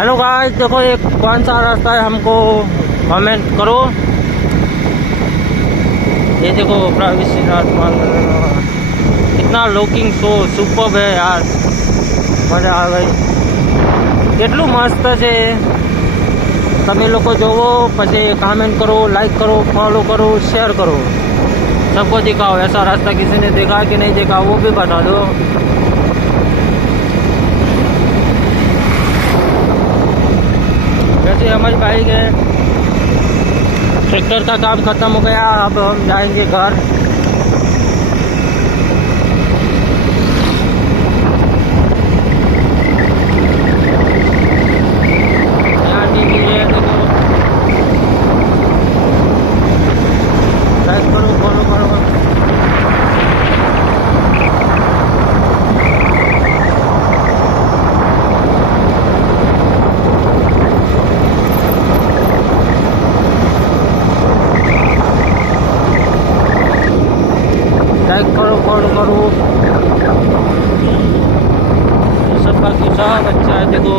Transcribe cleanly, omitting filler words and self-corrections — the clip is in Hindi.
हेलो गाइस, देखो एक कौन सा रास्ता है हमको कमेंट करो। ये देखो प्राइवेसी कितना लुकिंग सो सुपर्ब है यार, मजा आ गई। કેટલું મસ્ત છે, તમે લોકો જોવો પછી कमेंट करो, लाइक करो, फॉलो करो, शेयर करो, सबको दिखाओ। ऐसा रास्ता किसी ने देखा कि नहीं देखा वो भी बता दो। वैसे हमारे भाई के ट्रैक्टर का काम खत्म हो गया, अब हम जाएंगे घर। यहाँ टीवी है, देखो लाइक करो, फॉलो करो। लाइक करो, फॉलो करो, सब बाकी सब अच्छा है। देखो